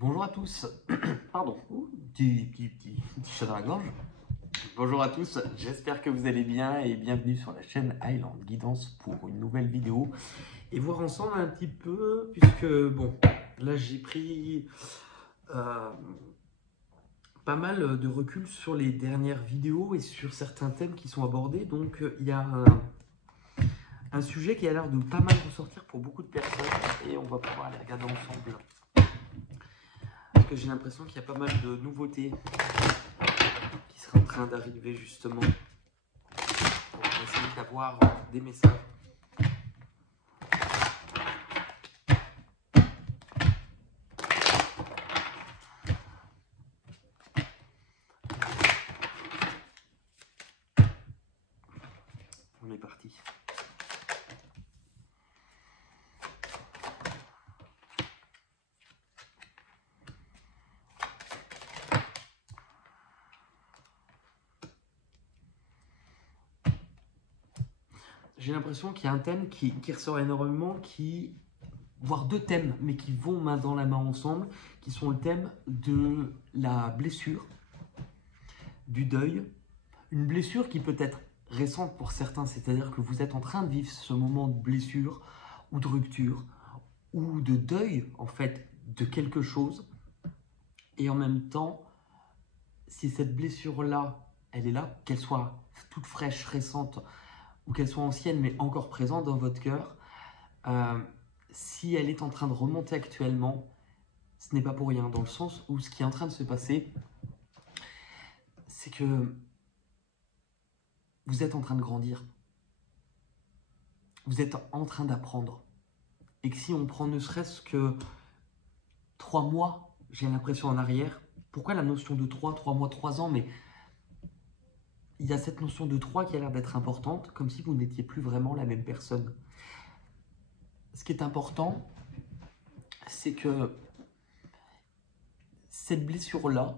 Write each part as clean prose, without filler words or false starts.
Bonjour à tous, pardon, petit chat dans la gorge. Bonjour à tous, j'espère que vous allez bien et bienvenue sur la chaîne Highland Guidance pour une nouvelle vidéo. Et voir ensemble un petit peu, puisque bon, là j'ai pris pas mal de recul sur les dernières vidéos et sur certains thèmes qui sont abordés. Donc il y a un sujet qui a l'air de pas mal ressortir pour beaucoup de personnes et on va pouvoir les regarder ensemble. Parce que j'ai l'impression qu'il y a pas mal de nouveautés qui sera en train d'arriver justement pour essayer d'avoir des messages. On est parti. J'ai l'impression qu'il y a un thème qui ressort énormément, voire deux thèmes, mais qui vont main dans la main ensemble, qui sont le thème de la blessure, du deuil. Une blessure qui peut être récente pour certains, c'est-à-dire que vous êtes en train de vivre ce moment de blessure ou de rupture ou de deuil en fait de quelque chose. Et en même temps, si cette blessure-là, elle est là, qu'elle soit toute fraîche, récente, ou qu'elle soit ancienne mais encore présente dans votre cœur, si elle est en train de remonter actuellement, ce n'est pas pour rien, dans le sens où ce qui est en train de se passer, c'est que vous êtes en train de grandir. Vous êtes en train d'apprendre. Et que si on prend ne serait-ce que 3 mois, j'ai l'impression en arrière, pourquoi la notion de 3 mois, 3 ans, mais il y a cette notion de 3 qui a l'air d'être importante, comme si vous n'étiez plus vraiment la même personne. Ce qui est important, c'est que cette blessure-là,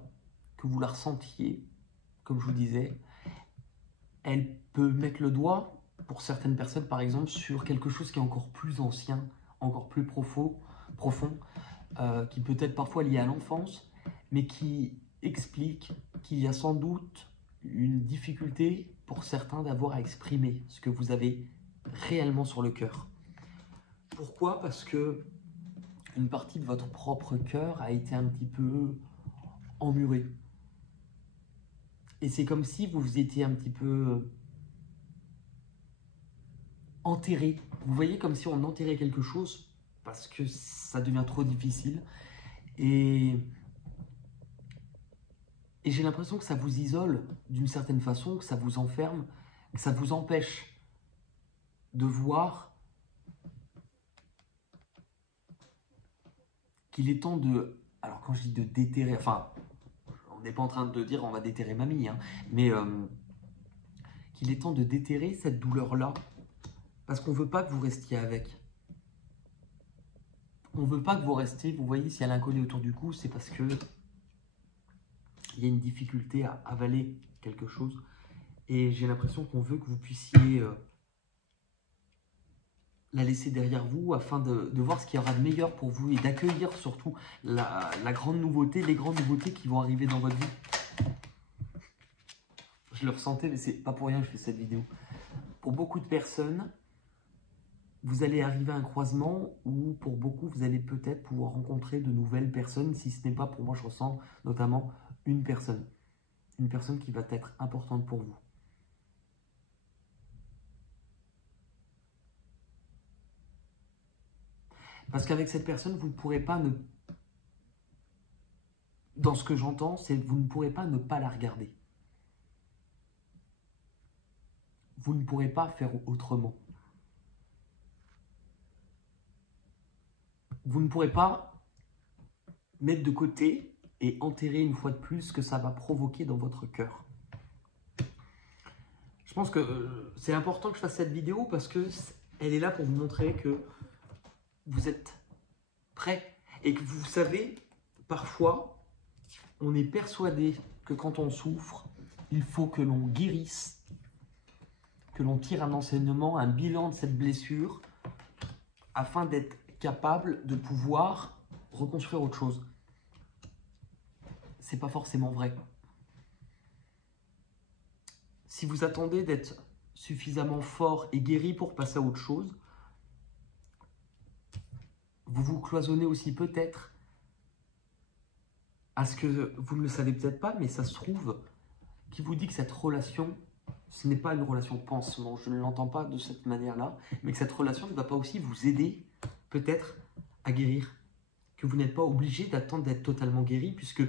que vous la ressentiez, comme je vous disais, elle peut mettre le doigt, pour certaines personnes par exemple, sur quelque chose qui est encore plus ancien, encore plus profond, qui peut être parfois lié à l'enfance, mais qui explique qu'il y a sans doute une difficulté pour certains d'avoir à exprimer ce que vous avez réellement sur le cœur. Pourquoi? Parce que une partie de votre propre cœur a été un petit peu emmurée. Et c'est comme si vous étiez un petit peu enterré. Vous voyez, comme si on enterrait quelque chose parce que ça devient trop difficile. Et j'ai l'impression que ça vous isole d'une certaine façon, que ça vous enferme, que ça vous empêche de voir qu'il est temps de... Alors quand je dis de déterrer, enfin, on n'est pas en train de dire on va déterrer mamie, hein, mais qu'il est temps de déterrer cette douleur-là, parce qu'on ne veut pas que vous restiez avec. On ne veut pas que vous restiez, vous voyez, s'il y a l'inconnu autour du cou, c'est parce que il y a une difficulté à avaler quelque chose. Et j'ai l'impression qu'on veut que vous puissiez la laisser derrière vous afin de voir ce qu'il y aura de meilleur pour vous et d'accueillir surtout la grande nouveauté, les grandes nouveautés qui vont arriver dans votre vie. Je le ressentais, mais c'est pas pour rien que je fais cette vidéo. Pour beaucoup de personnes, vous allez arriver à un croisement où pour beaucoup, vous allez peut-être pouvoir rencontrer de nouvelles personnes, si ce n'est pas pour moi, je ressens notamment une personne qui va être importante pour vous. Parce qu'avec cette personne, vous ne pourrez pas ne... Dans ce que j'entends, c'est que vous ne pourrez pas ne pas la regarder. Vous ne pourrez pas faire autrement. Vous ne pourrez pas mettre de côté et enterrer une fois de plus ce que ça va provoquer dans votre cœur. Je pense que c'est important que je fasse cette vidéo parce que elle est là pour vous montrer que vous êtes prêt et que vous savez, parfois, on est persuadé que quand on souffre, il faut que l'on guérisse, que l'on tire un enseignement, un bilan de cette blessure afin d'être capable de pouvoir reconstruire autre chose. c'est pas forcément vrai. Si vous attendez d'être suffisamment fort et guéri pour passer à autre chose, vous vous cloisonnez aussi peut-être à ce que vous ne le savez peut-être pas, mais ça se trouve, qui vous dit que cette relation, ce n'est pas une relation pansement, je ne l'entends pas de cette manière-là, mais que cette relation ne va pas aussi vous aider peut-être à guérir, que vous n'êtes pas obligé d'attendre d'être totalement guéri, puisque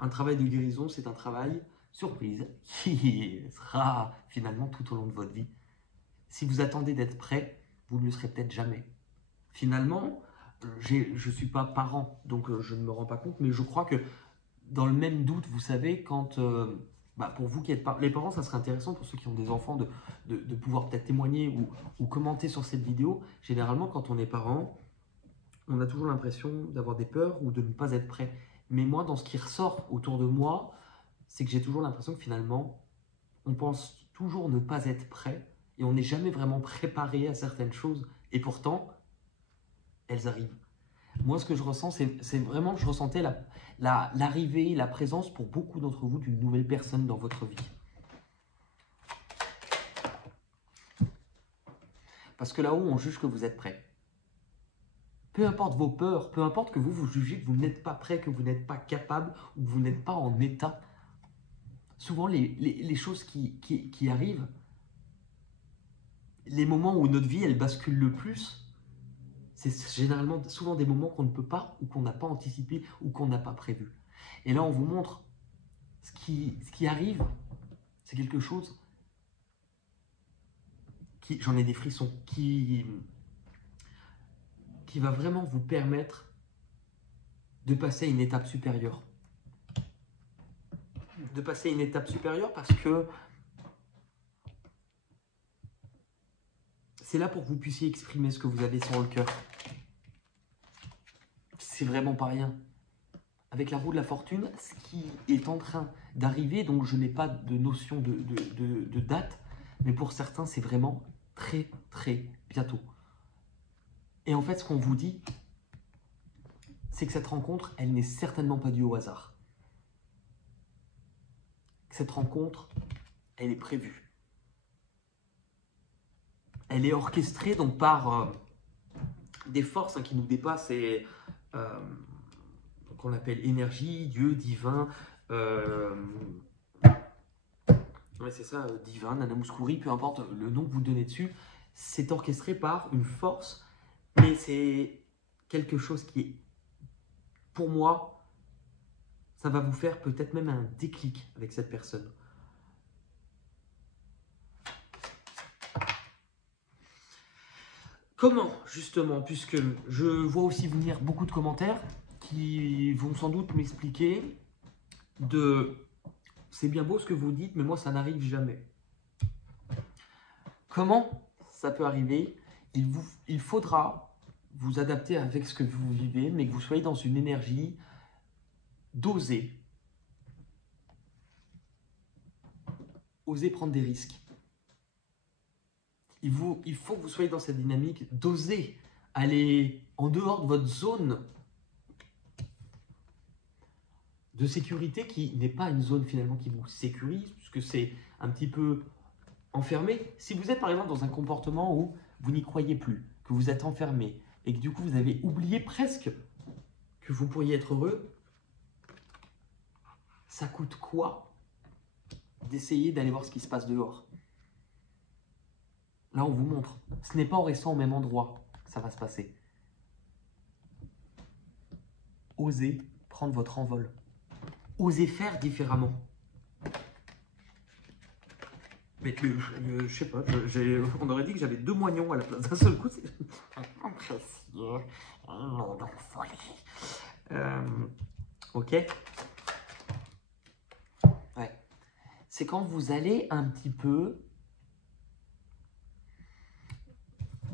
un travail de guérison, c'est un travail surprise qui sera finalement tout au long de votre vie. Si vous attendez d'être prêt, vous ne le serez peut-être jamais. Finalement, je ne suis pas parent, donc je ne me rends pas compte, mais je crois que dans le même doute, vous savez, quand pour vous qui êtes les parents, ça serait intéressant pour ceux qui ont des enfants de pouvoir peut-être témoigner ou commenter sur cette vidéo. Généralement, quand on est parent, on a toujours l'impression d'avoir des peurs ou de ne pas être prêt. Mais moi, dans ce qui ressort autour de moi, c'est que j'ai toujours l'impression que finalement, on pense toujours ne pas être prêt et on n'est jamais vraiment préparé à certaines choses. Et pourtant, elles arrivent. Moi, ce que je ressens, c'est vraiment, je ressentais l'arrivée, la présence pour beaucoup d'entre vous d'une nouvelle personne dans votre vie. Parce que là-haut, on juge que vous êtes prêt. Peu importe vos peurs, peu importe que vous jugez que vous n'êtes pas prêt, que vous n'êtes pas capable ou que vous n'êtes pas en état. Souvent, les choses qui arrivent, les moments où notre vie, elle bascule le plus, c'est généralement souvent des moments qu'on ne peut pas ou qu'on n'a pas anticipé ou qu'on n'a pas prévu. Et là, on vous montre ce qui arrive, c'est quelque chose qui, j'en ai des frissons, qui va vraiment vous permettre de passer à une étape supérieure. De passer à une étape supérieure parce que c'est là pour que vous puissiez exprimer ce que vous avez sur le cœur. C'est vraiment pas rien. Avec la roue de la fortune, ce qui est en train d'arriver, donc je n'ai pas de notion de date, mais pour certains, c'est vraiment très, très bientôt. Et en fait, ce qu'on vous dit, c'est que cette rencontre, elle n'est certainement pas due au hasard. Cette rencontre, elle est prévue. Elle est orchestrée donc par des forces qui nous dépassent et qu'on appelle énergie, Dieu, divin, ouais, c'est ça, divin, Nana Mouskouri, peu importe le nom que vous donnez dessus, c'est orchestré par une force, mais c'est quelque chose qui est, pour moi, ça va vous faire peut-être même un déclic avec cette personne. Comment, justement, puisque je vois aussi venir beaucoup de commentaires qui vont sans doute m'expliquer de « c'est bien beau ce que vous dites, mais moi, ça n'arrive jamais ». Comment ça peut arriver? Il faudra vous adapter avec ce que vous vivez, mais que vous soyez dans une énergie d'oser. Oser prendre des risques. Il faut que vous soyez dans cette dynamique d'oser aller en dehors de votre zone de sécurité qui n'est pas une zone finalement qui vous sécurise, puisque c'est un petit peu enfermé. Si vous êtes par exemple dans un comportement où vous n'y croyez plus, que vous êtes enfermé et que du coup vous avez oublié presque que vous pourriez être heureux, ça coûte quoi d'essayer d'aller voir ce qui se passe dehors? Là, on vous montre. Ce n'est pas en restant au même endroit que ça va se passer. Osez prendre votre envol. Osez faire différemment. Mais je sais pas, on aurait dit que j'avais 2 moignons à la place d'un seul coup. C'est apprécié. Non, donc folie. Ok. Ouais. C'est quand vous allez un petit peu...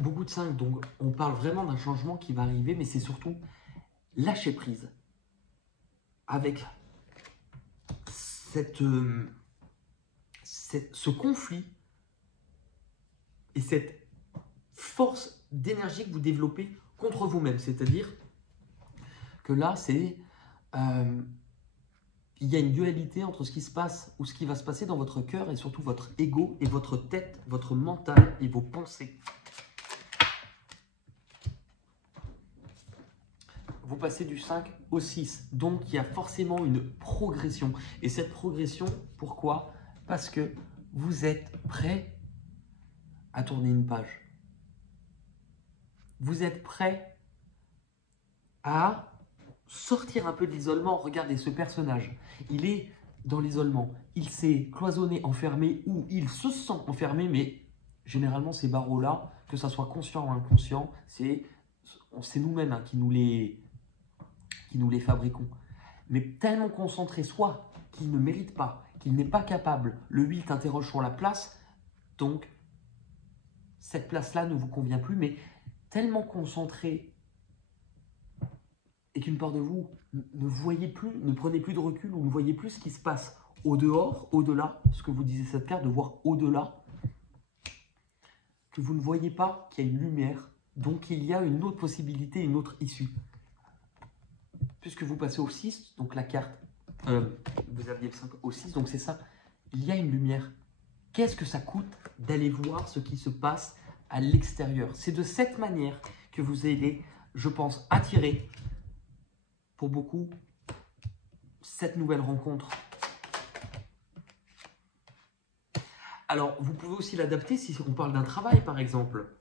Beaucoup de 5, donc on parle vraiment d'un changement qui va arriver, mais c'est surtout lâcher prise avec ce conflit et cette force d'énergie que vous développez contre vous-même. C'est-à-dire que là, c'est il y a une dualité entre ce qui se passe ou ce qui va se passer dans votre cœur et surtout votre ego et votre tête, votre mental et vos pensées. Vous passez du 5 au 6. Donc, il y a forcément une progression. Et cette progression, pourquoi? Parce que vous êtes prêt à tourner une page. Vous êtes prêt à sortir un peu de l'isolement. Regardez ce personnage. Il est dans l'isolement. Il s'est cloisonné, enfermé ou il se sent enfermé, mais généralement, ces barreaux-là, que ça soit conscient ou inconscient, c'est nous-mêmes hein, qui nous les fabriquons. Mais tellement concentré, soit qu'il ne mérite pas, qu'il n'est pas capable, le 8 interroge sur la place, donc cette place-là ne vous convient plus, mais tellement concentré et qu'une part de vous ne voyez plus, ne prenez plus de recul ou ne voyez plus ce qui se passe au dehors, au-delà, ce que vous disait cette carte, de voir au-delà, que vous ne voyez pas qu'il y a une lumière, donc il y a une autre possibilité, une autre issue. Puisque vous passez au 6, donc la carte, vous aviez le 5 au 6, donc c'est ça, il y a une lumière. Qu'est-ce que ça coûte d'aller voir ce qui se passe à l'extérieur? C'est de cette manière que vous allez, je pense, attirer, pour beaucoup, cette nouvelle rencontre. Alors, vous pouvez aussi l'adapter si on parle d'un travail, par exemple.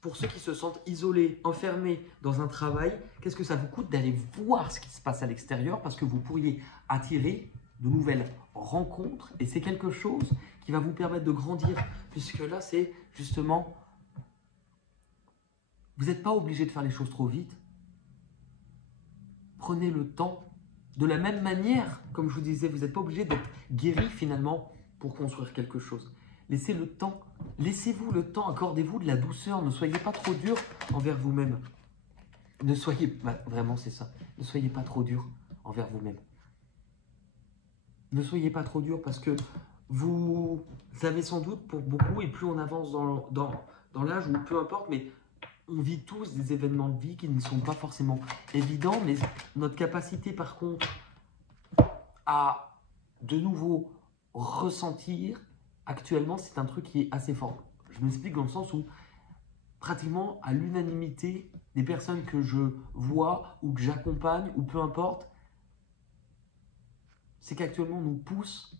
Pour ceux qui se sentent isolés, enfermés dans un travail, qu'est-ce que ça vous coûte d'aller voir ce qui se passe à l'extérieur? Parce que vous pourriez attirer de nouvelles rencontres et c'est quelque chose qui va vous permettre de grandir. Puisque là, c'est justement, vous n'êtes pas obligé de faire les choses trop vite. Prenez le temps. De la même manière, comme je vous disais, vous n'êtes pas obligé d'être guéri finalement pour construire quelque chose. Laissez le temps. Laissez-vous le temps. Accordez-vous de la douceur. Ne soyez pas trop dur envers vous-même. Ne soyez... vraiment, c'est ça. Ne soyez pas trop dur envers vous-même. Ne soyez pas trop dur parce que vous avez sans doute pour beaucoup, et plus on avance dans l'âge, ou peu importe, mais on vit tous des événements de vie qui ne sont pas forcément évidents, mais notre capacité par contre à de nouveau ressentir actuellement, c'est un truc qui est assez fort. Je m'explique dans le sens où pratiquement à l'unanimité des personnes que je vois ou que j'accompagne ou peu importe, c'est qu'actuellement on nous pousse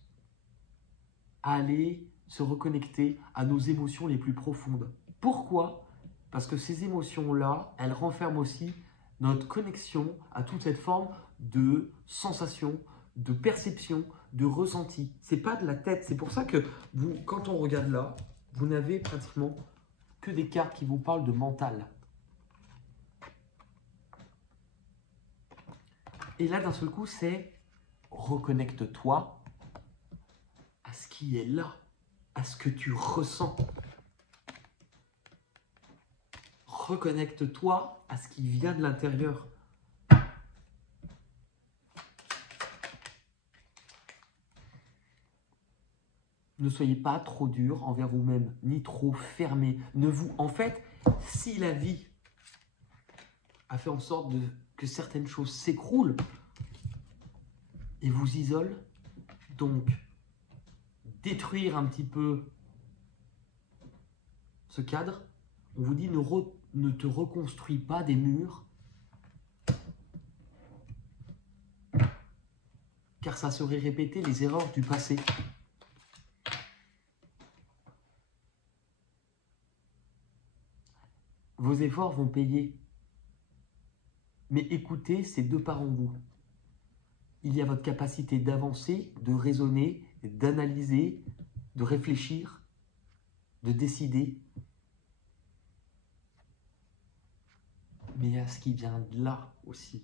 à aller se reconnecter à nos émotions les plus profondes. Pourquoi ? Parce que ces émotions-là, elles renferment aussi notre connexion à toute cette forme de sensation, de perception, de ressenti. C'est pas de la tête. C'est pour ça que vous, quand on regarde là, vous n'avez pratiquement que des cartes qui vous parlent de mental. Et là, d'un seul coup, c'est reconnecte-toi à ce qui est là, à ce que tu ressens. Reconnecte-toi à ce qui vient de l'intérieur. Ne soyez pas trop dur envers vous-même, ni trop fermé. En fait, si la vie a fait en sorte que certaines choses s'écroulent et vous isolent, donc détruire un petit peu ce cadre, on vous dit ne te reconstruis pas des murs, car ça serait répéter les erreurs du passé. Vos efforts vont payer. Mais écoutez ces deux parts en vous. Il y a votre capacité d'avancer, de raisonner, d'analyser, de réfléchir, de décider. Mais il y a ce qui vient de là aussi.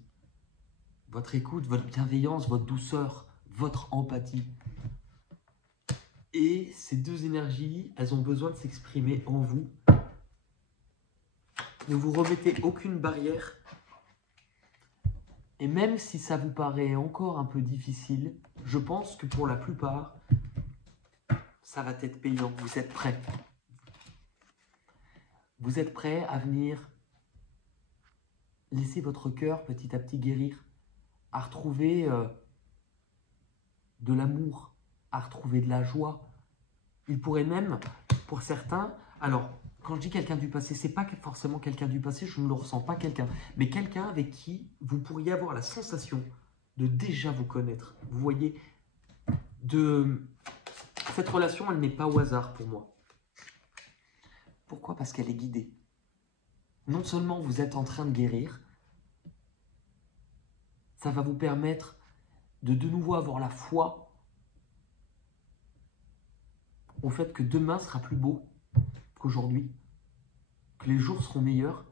Votre écoute, votre bienveillance, votre douceur, votre empathie. Et ces deux énergies, elles ont besoin de s'exprimer en vous. Ne vous remettez aucune barrière. Et même si ça vous paraît encore un peu difficile, je pense que pour la plupart, ça va être payant. Vous êtes prêts. Vous êtes prêts à venir laisser votre cœur petit à petit guérir, à retrouver de l'amour, à retrouver de la joie. Il pourrait même, pour certains, alors quand je dis quelqu'un du passé, c'est pas forcément quelqu'un du passé, je ne le ressens pas quelqu'un, mais quelqu'un avec qui vous pourriez avoir la sensation de déjà vous connaître. Vous voyez, cette relation, elle n'est pas au hasard pour moi. Pourquoi? Parce qu'elle est guidée. Non seulement vous êtes en train de guérir, ça va vous permettre de nouveau avoir la foi au fait que demain sera plus beau qu'aujourd'hui, que les jours seront meilleurs,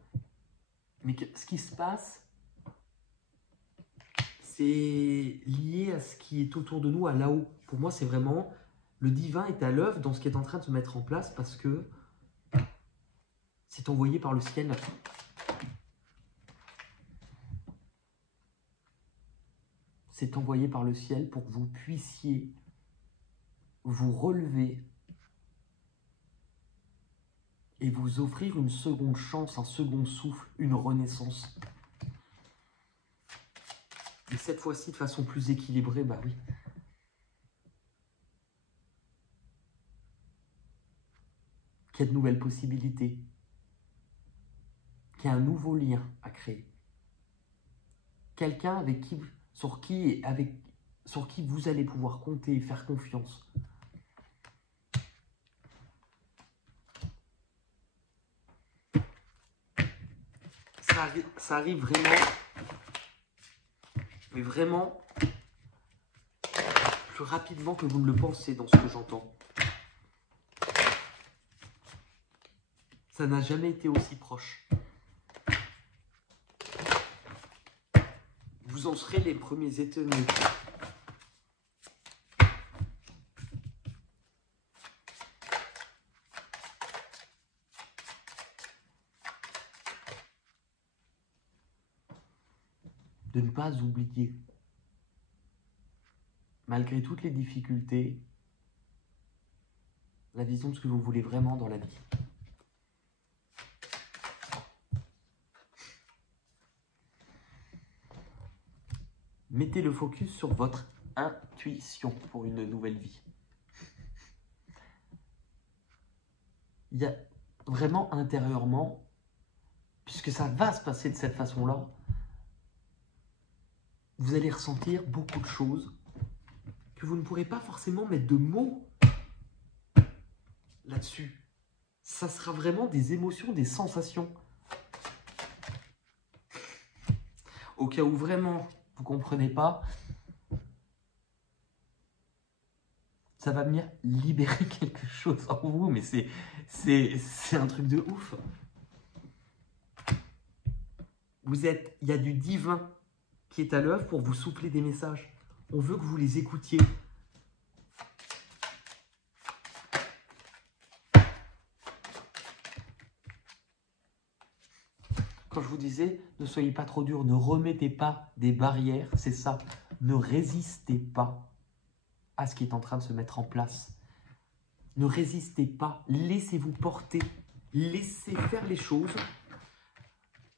mais que ce qui se passe, c'est lié à ce qui est autour de nous, à là-haut. Pour moi, c'est vraiment le divin est à l'œuvre dans ce qui est en train de se mettre en place parce que c'est envoyé par le ciel. C'est envoyé par le ciel pour que vous puissiez vous relever et vous offrir une seconde chance, un second souffle, une renaissance. Et cette fois-ci de façon plus équilibrée, bah oui. Qu'il y a de nouvelles possibilités, qu'il y a un nouveau lien à créer. Quelqu'un sur qui vous allez pouvoir compter et faire confiance. Ça arrive vraiment, mais vraiment plus rapidement que vous ne le pensez dans ce que j'entends. Ça n'a jamais été aussi proche. Vous en serez les premiers étonnés. De ne pas oublier, malgré toutes les difficultés, la vision de ce que vous voulez vraiment dans la vie. Mettez le focus sur votre intuition pour une nouvelle vie. Il y a vraiment intérieurement, puisque ça va se passer de cette façon-là, vous allez ressentir beaucoup de choses que vous ne pourrez pas forcément mettre de mots là-dessus. Ça sera vraiment des émotions, des sensations. Au cas où vraiment vous ne comprenez pas, ça va venir libérer quelque chose en vous, mais c'est un truc de ouf. Il y a du divin qui est à l'œuvre pour vous souffler des messages. On veut que vous les écoutiez. Quand je vous disais, ne soyez pas trop dur, ne remettez pas des barrières, c'est ça. Ne résistez pas à ce qui est en train de se mettre en place. Ne résistez pas, laissez-vous porter, laissez faire les choses.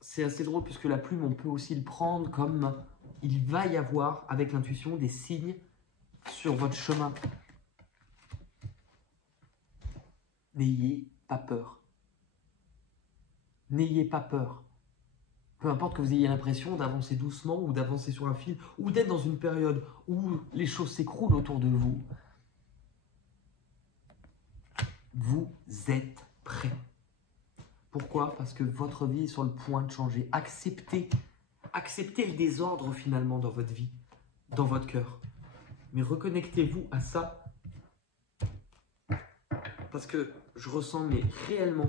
C'est assez drôle puisque la plume, on peut aussi le prendre comme il va y avoir, avec l'intuition, des signes sur votre chemin. N'ayez pas peur. N'ayez pas peur. Peu importe que vous ayez l'impression d'avancer doucement ou d'avancer sur un fil ou d'être dans une période où les choses s'écroulent autour de vous, vous êtes prêt. Pourquoi? Parce que votre vie est sur le point de changer. Acceptez le désordre finalement dans votre vie, dans votre cœur. Mais reconnectez-vous à ça. Parce que je ressens, mais réellement,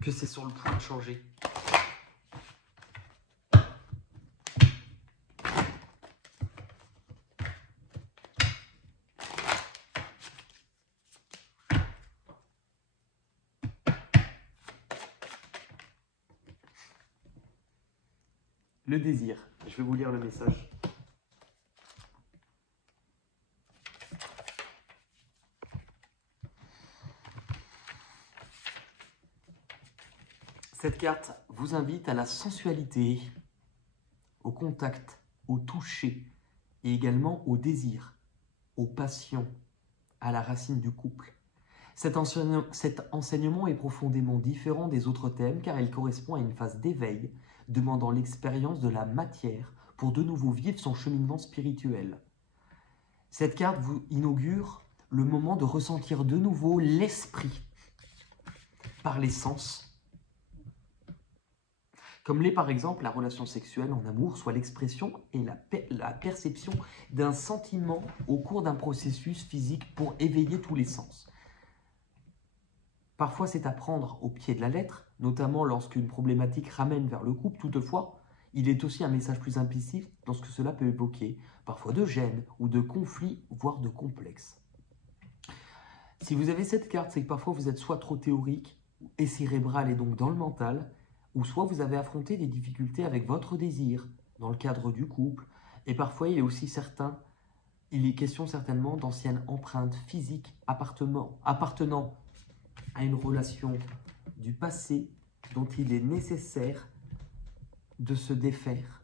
que c'est sur le point de changer. Le désir. Je vais vous lire le message. Cette carte vous invite à la sensualité, au contact, au toucher et également au désir, aux passions, à la racine du couple. Cet enseignement est profondément différent des autres thèmes car il correspond à une phase d'éveil demandant l'expérience de la matière pour de nouveau vivre son cheminement spirituel. Cette carte vous inaugure le moment de ressentir de nouveau l'esprit par les sens, comme l'est par exemple la relation sexuelle en amour, soit l'expression et la perception d'un sentiment au cours d'un processus physique pour éveiller tous les sens. Parfois, c'est à prendre au pied de la lettre, notamment lorsqu'une problématique ramène vers le couple. Toutefois, il est aussi un message plus implicite dans ce que cela peut évoquer, parfois de gêne ou de conflit, voire de complexe. Si vous avez cette carte, c'est que parfois vous êtes soit trop théorique et cérébral et donc dans le mental, ou soit vous avez affronté des difficultés avec votre désir dans le cadre du couple, et parfois il est question certainement d'anciennes empreintes physiques appartenant à une relation du passé dont il est nécessaire de se défaire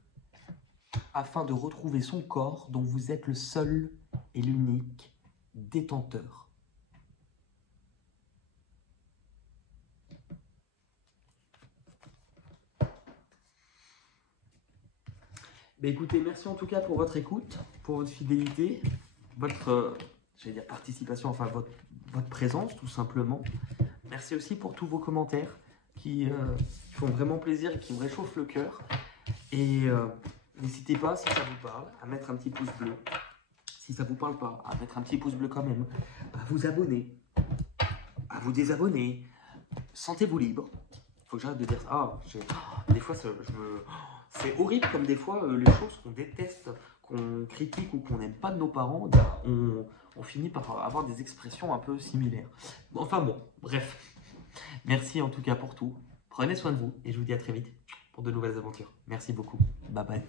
afin de retrouver son corps dont vous êtes le seul et l'unique détenteur. Écoutez, merci en tout cas pour votre écoute, pour votre fidélité, votre participation, enfin votre présence tout simplement. Merci aussi pour tous vos commentaires qui font vraiment plaisir et qui me réchauffent le cœur. Et n'hésitez pas, si ça vous parle, à mettre un petit pouce bleu. Si ça ne vous parle pas, à mettre un petit pouce bleu quand même. À vous abonner, à vous désabonner. Sentez-vous libre. Il faut que j'arrête de dire ça. Des fois, c'est horrible comme des fois, les choses qu'on déteste, qu'on critique ou qu'on n'aime pas de nos parents, on finit par avoir des expressions un peu similaires. Enfin bon, bref. Merci en tout cas pour tout. Prenez soin de vous et je vous dis à très vite pour de nouvelles aventures. Merci beaucoup. Bye bye.